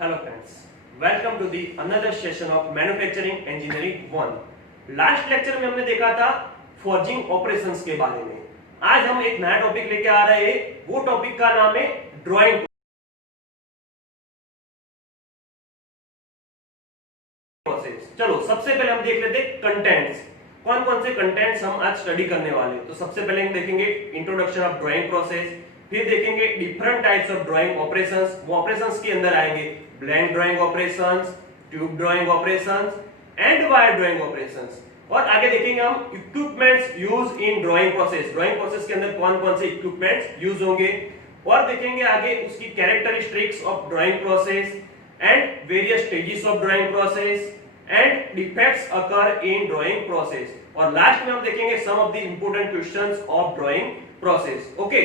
Hello friends, welcome to the another session of Manufacturing Engineering 1. Last lecture में हमने देखा था फॉर्जिंग ऑपरेशंस के बारे में। आज हम एक नया टॉपिक लेके आ रहे हैं, वो टॉपिक का नाम है ड्राइंग प्रोसेस। चलो सबसे पहले हम देख लेते हैं कंटेंट्स। कौन कौन से कंटेंट्स हम आज स्टडी करने वाले हैं। तो सबसे पहले हम देखेंगे इंट्रोडक्शन ऑफ ड्राइंग प्रोसेस, फिर देखेंगे different types of drawing operations. वो ऑपरेशंस के अंदर आएंगे blank drawing operations, tube drawing operations and wire drawing operations. और आगे देखेंगे हम equipments use in drawing process. Drawing process के अंदर कौन कौन से इक्विपमेंट्स यूज होंगे, और देखेंगे आगे उसकी characteristics of drawing process and various stages of drawing process and defects occur in drawing process. और लास्ट में हम देखेंगे some of the important questions of drawing process. Okay,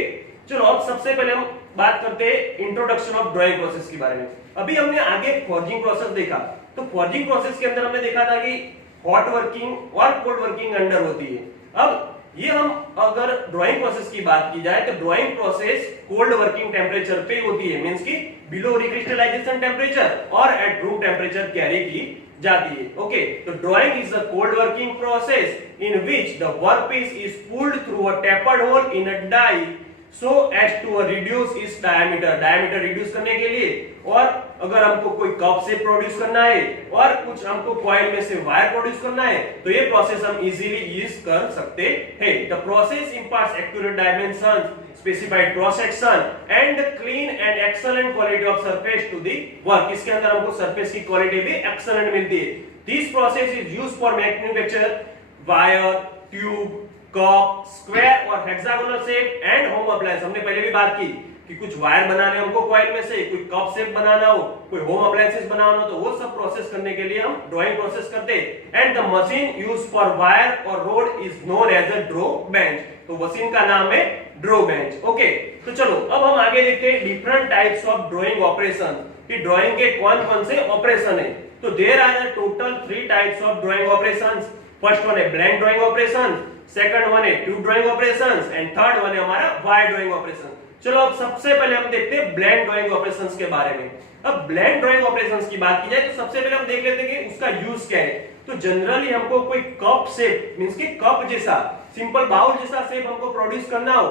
चलो अब सबसे पहले हम बात करते हैं इंट्रोडक्शन ऑफ ड्राइंग प्रोसेस के बारे में। अभी हमने आगे फॉर्जिंग प्रोसेस देखा, तो फॉर्जिंग प्रोसेस के अंदर हमने देखा था कि हॉट वर्किंग और कोल्ड वर्किंग अंडर होती है। अब ये हम अगर ड्राइंग प्रोसेस की बात की जाए तो drawing process cold working temperature पे होती है, मींस की बिलो रिक्रिस्टलाइजेशन टेम्परेचर और एट रूम टेम्परेचर कैरी की जाती है। ओके, तो drawing is a cold working process in which the workpiece is pulled through a tapered hole in a die so as to reduce its diameter reduce करने के लिए। और अगर हमको कोई कप से प्रोड्यूस करना है और कुछ हमको कॉइल में से वायर प्रोड्यूस करना है, तो ये प्रोसेस हम इजीली यूज कर सकते हैं। The process imparts accurate dimensions, specified cross section and clean and excellent quality of surface to the work. इसके अंदर हमको सरफेस की क्वालिटी भी एक्सीलेंट मिलती है। This process is used for manufacture wire, tube, cup, square और hexagonal shape and home appliance. हमने पहले भी बात की कि कुछ वायर बनाने हमको कॉइल में से, कोई कप शेप बनाना हो, कोई होम अप्लायंसेस बनाना हो, तो वो सब प्रोसेस करने के लिए हम ड्राइंग प्रोसेस करते हैं। And the machine used for wire और rod is known as a draw bench. तो मशीन का नाम है ड्रो बेंच। ओके, तो चलो अब हम आगे देखते हैं different types of drawing operation, कि ड्राइंग के कौन कौन से ऑपरेशन है। तो there are total 3 types of drawing operations. First one है blank drawing operation, second one है tube drawing operations and third one है हमारा वायर ड्राइंग ऑपरेशन। चलो अब सबसे पहले हम देखते हैं ब्लैंक ड्राइंग ऑपरेशंस के बारे में। अब ब्लैंक ड्राइंग ऑपरेशंस की बात की जाए तो सबसे पहले हम देख लेते हैं कि उसका यूज क्या है। तो जनरली हमको कोई कप शेप, मींस कि कप जैसा, सिंपल बाउल जैसा शेप हमको प्रोड्यूस करना हो,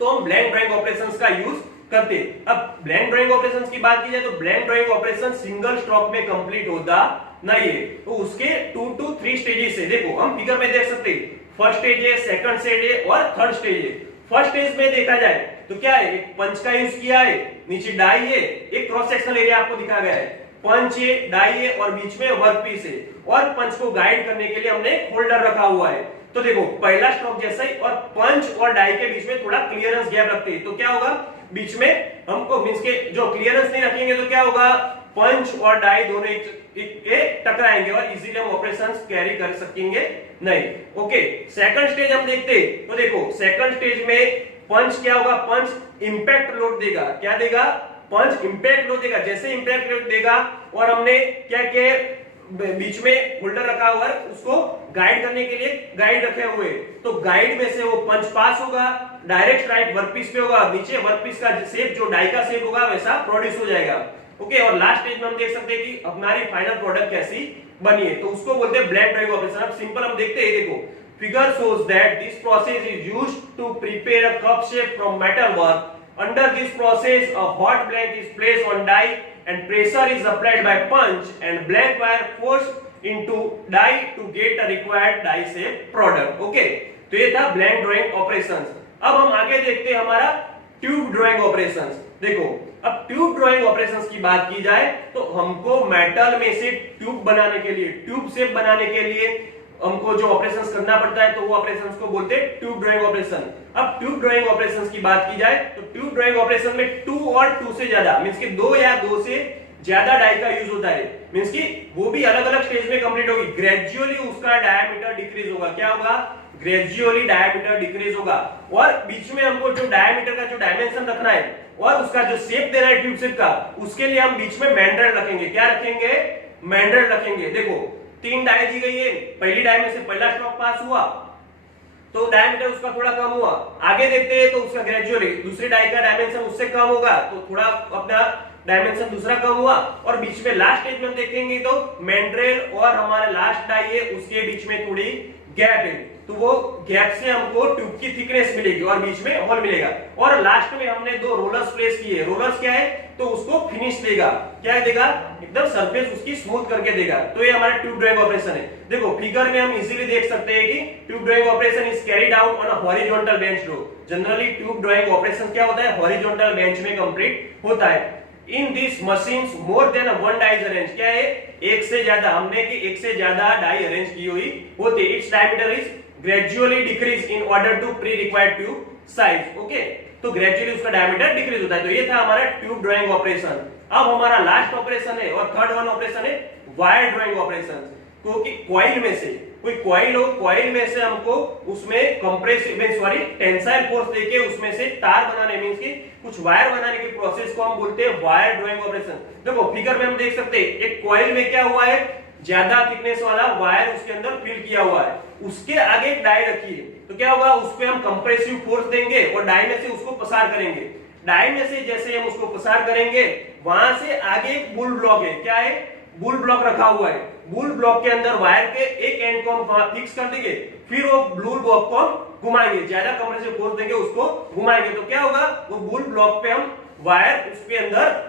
तो हम ब्लैंक ड्राइंग ऑपरेशंस का यूज करते हैं। अब ब्लैंक ड्राइंग ऑपरेशंस की बात की जाए तो blank drawing operation single stroke में कंप्लीट होता नहीं है, तो उसके 2 to 3 स्टेजेस है। देखो हम फिगर में देख सकते हैं, फर्स्ट स्टेज है, सेकंड स्टेज है और थर्ड स्टेज है। फर्स्ट स्टेज में देखा जाए तो क्या है, एक पंच का यूज किया है, नीचे डाई है, एक क्रॉस सेक्शनल एरिया आपको दिखा गया है, पंच है, डाई है और बीच में वर्कपीस है, और पंच को गाइड करने के लिए हमने होल्डर रखा हुआ है। तो देखो पहला स्ट्रोक जैसा ही, और पंच और डाई के बीच में थोड़ा क्लियरेंस गैप रखते हैं, तो क्या होगा, बीच में हमको मींस के जो क्लियरेंस नहीं रखेंगे तो क्या होगा, पंच और डाई दोनों एक टकराएंगे और इजीली हम ऑपरेशंस कैरी कर सकेंगे नहीं। ओके, सेकंड स्टेज हम देखते हैं, तो देखो सेकंड स्टेज में पंच क्या होगा, पंच इंपैक्ट लोड देगा। क्या देगा, पंच इंपैक्ट लोड देगा। जैसे इंपैक्ट लोड देगा और हमने क्या किया, बीच में होल्डर रखा हुआ है, उसको गाइड करने के लिए गाइड रखे हुए, तो गाइड में से वो पंच पास होगा, डायरेक्ट स्ट्राइक वर्कपीस पे होगा, नीचे वर्कपीस का शेप जो डाई का शेप होगा वैसा प्रोड्यूस हो जाएगा। ओके, और लास्ट स्टेज में हम देख सकते हैं कि हमारी फाइनल प्रोडक्ट कैसी बनी है, तो उसको बोलते हैं ब्लैंक ड्राइंग ऑपरेशन। अब सिंपल हम देखते हैं, देखो figure shows that this process is used to prepare a cup shape from metal work. Under this process, a hot blank is placed on die and pressure is applied by punch and blank wire forced into die to get a required die shape product. Okay, तो ये था blank drawing operations। अब हम आगे देखते हैं हमारा tube drawing operations. देखो अब ट्यूब ड्राइंग ऑपरेशंस की बात की जाए तो हमको मेटल में से ट्यूब बनाने के लिए, ट्यूब शेप बनाने के लिए हमको जो ऑपरेशंस करना पड़ता है, तो वो ऑपरेशंस को बोलते हैं ट्यूब ड्राइंग ऑपरेशन। अब ट्यूब ड्राइंग ऑपरेशंस की बात की जाए तो ट्यूब ड्राइंग ऑपरेशन में 2 और 2 से ज्यादा, मींस कि 2 या 2 से ज्यादा डाई का यूज होता है, मींस कि वो भी अलग अलग स्टेज में कंप्लीट होगी। ग्रेजुअली उसका डायमीटर डिक्रीज होगा। क्या होगा, ग्रेजुअली डायमीटर डिक्रीज होगा, और बीच में हमको जो डायमीटर का जो डायमेंशन रखना है और उसका जो शेप देना है ट्यूब शेप का, उसके लिए हम बीच में मैंड्रेल रखेंगे। क्या रखेंगे, मैंड्रेल रखेंगे। देखो 3 डाई दी गई है, पहली डाई में से पहला स्ट्रोक पास हुआ तो डायमीटर उसका थोड़ा कम हुआ, आगे देखते हैं तो उसका ग्रेजुअली दूसरी डाई का डायमेंशन उससे कम होगा, तो थोड़ा अपना डायमेंशन दूसरा कम हुआ, और बीच में लास्ट स्टेज में हम देखेंगे तो मैंड्रेल और हमारा लास्ट डाई है उसके बीच में थोड़ी गैप है, तो वो गैप से हमको ट्यूब की थिकनेस मिलेगी और बीच में होल मिलेगा। और लास्ट में हमने दो रोलर्स प्लेस किए। रोलर्स क्या है, तो उसको फिनिश देगा, क्या देगा, एकदम सरफेस उसकी स्मूथ करके देगा। तो ये हमारा ट्यूब ड्राइंग ऑपरेशन है। देखो फिगर में हम इजीली देख सकते हैं कि tube drawing operation is carried out on a horizontal bench draw. Generally tube drawing operation क्या होता है, हॉरिजॉन्टल बेंच में कंप्लीट होता है। In this machines more than one die arrange, क्या है, एक से ज्यादा, हमने कि एक से ज्यादा डाई अरेंज की हुई होती है। Its diameter is gradually decrease in order to pre required tube size. Okay, तो ग्रेजुअली उसका डायमीटर डिक्रीज होता है। तो ये था हमारा ट्यूब ड्राइंग ऑपरेशन। अब हमारा लास्ट ऑपरेशन है और थर्ड वन ऑपरेशन है वायर ड्राइंग ऑपरेशन। क्योंकि कॉइल में से कोई कॉइल हो, कॉइल में से हमको उसमें कंप्रेसिव सॉरी टेंसाइल फोर्स देके उसमें से तार बनाने, मींस कि कुछ वायर बनाने की प्रोसेस को हम बोलते हैं वायर ड्राइंग ऑपरेशन। देखो फिगर में हम देख सकते हैं एक कॉइल में क्या हुआ है, ज्यादा थिकनेस वाला वायर उसके अंदर फिल किया हुआ है, उसके आगे एक डाई रखी है, तो क्या होगा, उस पे हम कंप्रेसिव फोर्स देंगे और डाई में से उसको पसार करेंगे। डाई में से जैसे हम उसको पसार करेंगे, वहां से आगे एक बुल ब्लॉक है, क्या है, बुल ब्लॉक रखा हुआ है। बुल ब्लॉक के अंदर वायर के एक एंड को हम फिक्स कर देंगे, फिर वो बुल ब्लॉक को हम घुमाएंगे, ज्यादा कंप्रेसिव फोर्स देंगे, उसको घुमाएंगे, तो क्या होगा, वो बुल ब्लॉक पे हम वायर उसके अंदर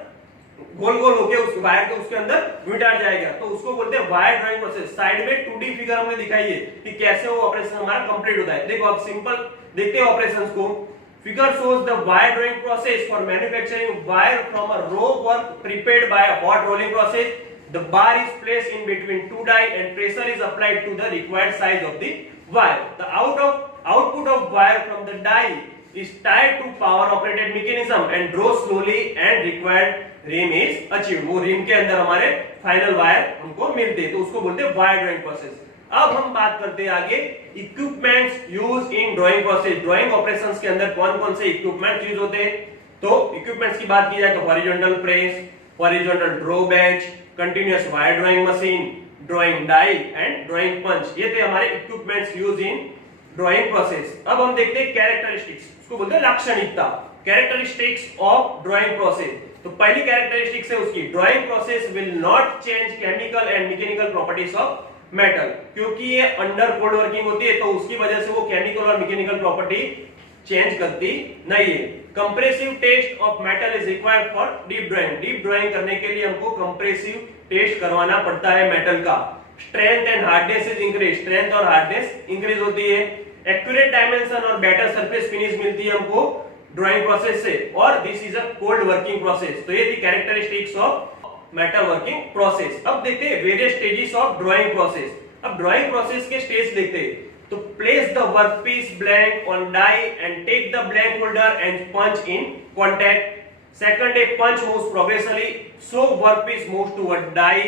गोल गोल होके उस वायर के उसके अंदर मिटार जाएगा, तो उसको बोलते हैं वायर ड्राइंग प्रोसेस। साइड में 2D फिगर हमने दिखाई है कि कैसे वो ऑपरेशन हमारा कंप्लीट होता है। देखो अब सिंपल देखते हैं ऑपरेशंस को। Figure shows the wire drawing process for manufacturing wire from a raw work prepared by a hot rolling process. The bar is placed in between two die and pressure is applied to the required size of the wire. The output of wire from the die is tied to power operated mechanism and draws slowly and required rim is achieved. वो rim के अंदर हमारे final wire हमको मिलते हैं, तो उसको बोलते हैं वायर ड्राइंग प्रोसेस। अब हम बात करते हैं आगे equipments use in drawing process. Drawing operations के अंदर कौन कौन से इक्विपमेंट्स यूज होते हैं, तो इक्विपमेंट्स की बात की जाए तो horizontal press, horizontal draw bench, continuous wire drawing machine, drawing die and drawing punch, ये थे हमारे equipments use in drawing process. अब हम देखते हैं कैरेक्टरिस्टिक्स, उसको बोलते हैं लाक्षणिकता, कैरेक्टरिस्टिक्स ऑफ ड्राइंग प्रोसेस। तो पहली कैरेक्टरिस्टिक्स है उसकी, drawing process will not change chemical and mechanical properties of metal, क्योंकि ये अंडर कोल्ड वर्किंग होती है, तो उसकी वजह से वो केमिकल और मैकेनिकल प्रॉपर्टी चेंज करती नहीं है। Compressive test of metal is required for deep drawing. Deep drawing करने के लिए हमको कंप्रेसिव टेस्ट करवाना पड़ता है मेटल का। Strength and hardness is increase, strength और हार्डनेस इंक्रीज होती है। एक्यूरेट डायमेंशन और बेटर सरफेस फिनिश मिलती है हमको ड्राइंग प्रोसेस से, और this is a cold working process. तो ये थी characteristics of metal working process. अब देखते हैं various stages of drawing process. अब ड्राइंग प्रोसेस के स्टेज देखते हैं। तो place the workpiece blank on die and take the blank holder and punch in contact. Second a punch moves progressively so workpiece moves toward die.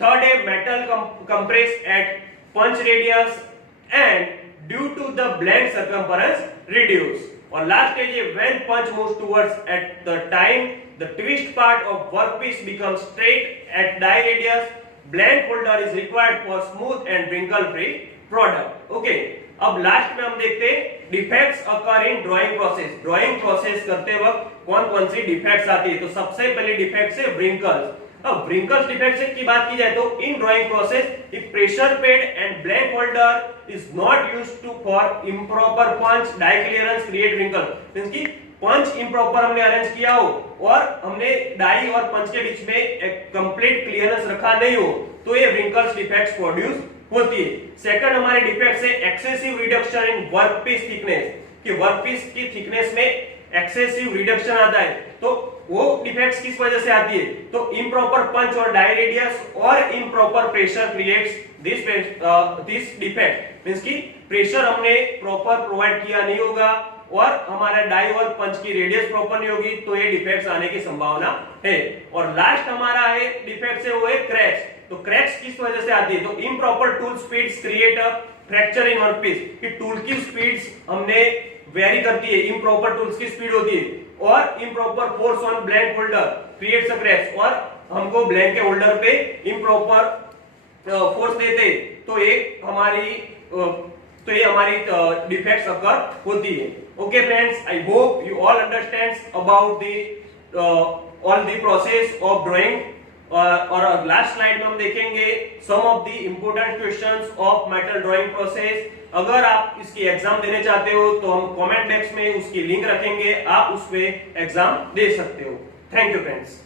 Third a metal compress at punch radius and due to the blank circumference reduce. और last stage है when punch moves towards at the time the twist part of workpiece becomes straight at die radius. Blank holder is required for smooth and wrinkle free product. Okay, अब last में हम देखते हैं defects occur in drawing process. Drawing process करते वक्त कौन कौन सी defects आती है, तो सबसे पहले डिफेक्ट्स है व्रिंकल्स। अब व्रिंकल्स डिफेक्ट्स की बात की जाए तो in drawing process if pressure pad and blank holder is not used to for improper punch die clearance create wrinkle. Means की पंच इम्प्रॉपर हमने अरेंज किया हो और हमने डाई और पंच के बीच में एक कंप्लीट क्लियरेंस रखा नहीं हो, तो ये व्रिंकल्स डिफेक्ट्स प्रोड्यूस होती है। सेकंड हमारे डिफेक्ट्स है excessive reduction in workpiece thickness, कि वर्कपीस की थिकनेस में एक्सेसिव रिडक्शन आता है, तो वो डिफेक्ट्स किस वजह से आती है, तो इम्प्रॉपर पंच और डाई रेडियस और improper pressure creates this defect. Means की प्रेशर हमने प्रॉपर प्रोवाइड किया नहीं होगा और हमारा डाई और पंच की रेडियस प्रॉपर नहीं होगी, तो ये डिफेक्ट्स आने की संभावना है। और लास्ट हमारा है डिफेक्ट्स है वो है क्रैक्स। तो क्रैक्स किस वजह से आती है, तो improper tool speeds create a fracture in workpiece, कि टूल की स्पीड्स हमने वेरी करती है, इम्प्रॉपर टूल्स की स्पीड होती है, और improper force on blank holder creates a cracks, और हमको ब्लैंक के होल्डर पे इम्प्रॉपर फोर्स देते, तो ये हमारी डिफेक्ट्स अकर होती है। Okay friends, I hope you all understand about the all the process of drawing, और लास्ट स्लाइड में हम देखेंगे some of the important questions of metal drawing process. अगर आप इसकी एग्जाम देने चाहते हो तो हम कमेंट बॉक्स में उसकी लिंक रखेंगे, आप उस पे एग्जाम दे सकते हो। Thank you friends.